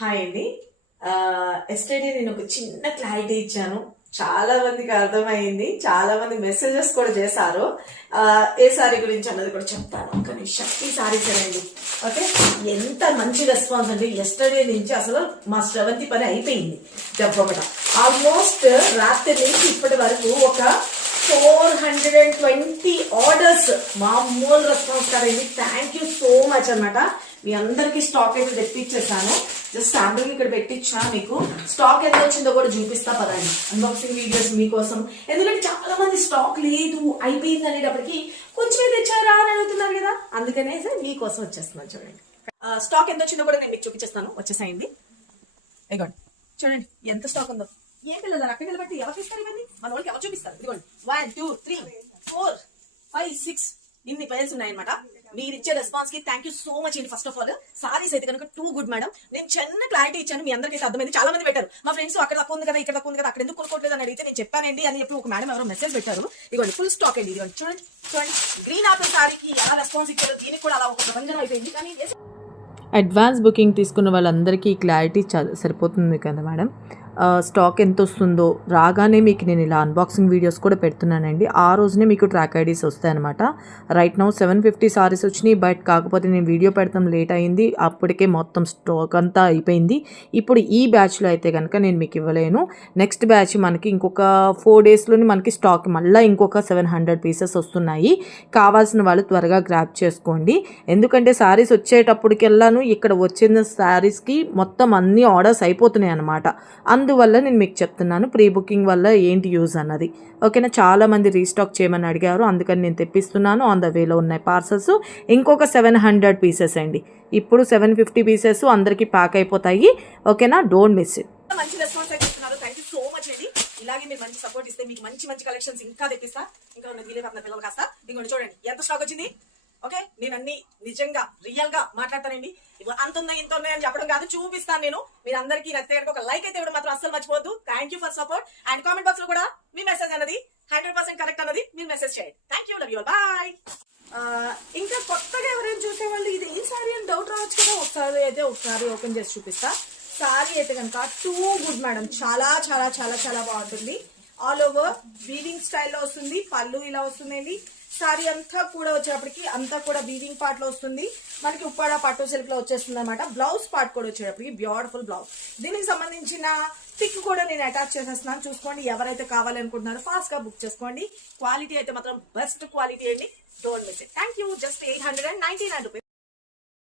Hi అండి. Yesterday నేను ఒక చిన్న క్లారిటీ ఇచ్చాను. చాలా మందికి అర్థమైంది. చాలా మంది మెసేజెస్ కూడా చేశారు. ఏ సారీ గురించి అన్నది కూడా చెప్తాను. ఒక నిమిషం. ఈ సారీ సరేండి. ఓకే, ఎంత మంచి రెస్పాన్స్ అండి. ఎస్టర్డే నుంచి అసలు మా శ్రవంతి పని అయిపోయింది. దెబ్బట ఆల్మోస్ట్ రాత్రి నుంచి ఇప్పటి వరకు ఒక 420 ఆర్డర్స్. మామూలు రెస్పాన్స్ కదండి. థ్యాంక్ యూ సో మచ్ అనమాట. మీ అందరికి స్టాక్ అయితే తెప్పించేసాను. జస్ట్ శాంపుల్ ఇక్కడ పెట్టించా. మీకు స్టాక్ ఎంత వచ్చిందో కూడా చూపిస్తా పదండి. అన్బాక్సింగ్ వీడియోస్ మీకోసం. ఎందుకంటే చాలా మంది స్టాక్ లేదు అయిపోయింది అనేటప్పటికి కొంచెం తెచ్చారా అని అడుగుతున్నారు కదా, అందుకనే మీకోసం వచ్చేస్తున్నాను. చూడండి స్టాక్ ఎంత వచ్చిందో కూడా నేను మీకు చూపించేస్తాను. వచ్చేసాయండి. ఇదిగోండి చూడండి ఎంత స్టాక్ ఉందో. ఏం పిల్లలు అక్కడికి వెళ్ళబట్టి ఎవరు ఇస్తారు ఇవన్నీ? మన వాళ్ళకి ఎవరు చూపిస్తారు? ఇదిగోండి 1 2 3 4 5 6 ఇన్ని పైల్స్ ఉన్నాయన్నమాట. మీరు ఇచ్చే రెస్పాన్స్ కి థ్యాంక్ యూ సో మచ్ అండి. ఫస్ట్ ఆఫ్ ఆల్ సారీస్ అయితే కనుక టూ గుడ్ మేడం. నేను చిన్న క్లారిటీ ఇచ్చాను, మీ అందరికీ అర్థమైంది. చాలా మంది పెట్టారు మా ఫ్రెండ్స్ అక్కడ తక్కువ ఉంది కదా, ఇక్కడ తక్కువ ఉంది కదా, అక్కడ ఎందుకు కొనుక్కోవట్లేదు అని అడిగితే నేను చెప్పానండి అని చెప్పి ఒక మేడం ఎవరో మెసేజ్ పెట్టారు. ఇదిగోండి ఫుల్ స్టాక్ అండి. ఇదిగోండి చూడండి చూడండి గ్రీన్ ఆపిల్ సారీకి ఎలా రెస్పాన్స్ ఇచ్చారో దీనికి కూడా అలా ఒక ప్రపంచం అయిపోయింది. కానీ అడ్వాన్స్ బుకింగ్ తీసుకున్న వాళ్ళందరికీ క్లారిటీ సరిపోతుంది కదా మేడం. స్టాక్ ఎంత వస్తుందో రాగానే మీకు నేను ఇలా అన్బాక్సింగ్ వీడియోస్ కూడా పెడుతున్నానండి. ఆ రోజునే మీకు ట్రాక్ ఐడీస్ వస్తాయన్నమాట. రైట్ నౌ 750 సారీస్ వచ్చినాయి. బట్ కాకపోతే నేను వీడియో పెడతాం లేట్ అయింది. అప్పటికే మొత్తం స్టాక్ అంతా అయిపోయింది. ఇప్పుడు ఈ బ్యాచ్లో అయితే కనుక నేను మీకు ఇవ్వలేను. నెక్స్ట్ బ్యాచ్ మనకి ఇంకొక 4 డేస్లోని మనకి స్టాక్ మళ్ళీ ఇంకొక 700 పీసెస్ వస్తున్నాయి. కావాల్సిన వాళ్ళు త్వరగా గ్రాప్ చేసుకోండి. ఎందుకంటే సారీస్ వచ్చేటప్పటికెళ్ళాను ఇక్కడ వచ్చిన సారీస్కి మొత్తం అన్ని ఆర్డర్స్ అయిపోతున్నాయి అన్నమాట. అందువల్ల నేను మీకు చెప్తున్నాను ప్రీ బుకింగ్ వల్ల ఏంటి యూజ్ అన్నది. ఓకేనా, చాలామంది రీస్టాక్ చేయమని అడిగారు, అందుకని నేను తెప్పిస్తున్నాను. ఆన్ ద వేలో ఉన్నాయి పార్సల్స్. ఇంకొక 700 పీసెస్ అండి. ఇప్పుడు 750 పీసెస్ అందరికీ ప్యాక్ అయిపోతాయి. ఓకేనా, డోంట్ మిస్ ఇట్. మంచి రెస్పాన్స్ అయితే ఇస్తున్నారు. థ్యాంక్ యూ సో మచ్ అండి. ఇలాగే మీరు మంచి సపోర్ట్ ఇస్తే మీకు మంచి మంచి కలెక్షన్స్ ఇంకా తెప్పిస్తా. ఇంకా పిల్లలు కాస్త ఇంకోటి చూడండి ఎంత స్టాక్ వచ్చింది. ఓకే, నేను అన్ని నిజంగా రియల్ గా మాట్లాడతానండి. అంత ఉన్నాయి ఇంత ఉన్నాయి అని చెప్పడం కాదు, చూపిస్తాను నేను. మీరు అందరికీ నచ్చితే ఒక లైక్ అయితే ఇవ్వడం మాత్రం అస్సలు మర్చిపోవద్దు. Thank you for support. And comment box లో కూడా మీ మెసేజ్ అన్నది 100% కరెక్ట్ అన్నది మీరు మెసేజ్ చేయండి. Thank you, love you, bye. ఇంకా కొత్తగా ఎవరైనా చూసేవాళ్ళు ఇది ఏ సారీ అని డౌట్ రావచ్చు కదా, ఒకసారి ఓపెన్ చేసి చూపిస్తా. సారీ అయితే కనుక టూ గుడ్ మేడం. చాలా చాలా చాలా చాలా బాగుంటుంది. ఆల్ ఓవర్ వీవింగ్ స్టైల్లో వస్తుంది. పళ్ళు ఇలా వస్తుందండి. సారీ అంతా కూడా వచ్చేటప్పటికి అంతా కూడా వీవింగ్ పార్ట్ లో వస్తుంది. మనకి ఉప్పాడ పట్టు సిల్క్ లో వచ్చేస్తుంది అనమాట. బ్లౌజ్ పార్ట్ కూడా వచ్చేటప్పటికి బ్యూటిఫుల్ బ్లౌజ్. దీనికి సంబంధించిన పిక్ కూడా నేను అటాచ్ చేసేస్తున్నాను. చూసుకోండి, ఎవరైతే కావాలనుకుంటున్నారో ఫాస్ట్ గా బుక్ చేసుకోండి. క్వాలిటీ అయితే మాత్రం బెస్ట్ క్వాలిటీ అండి. Don't miss it. Thank you. Just 899 rupees.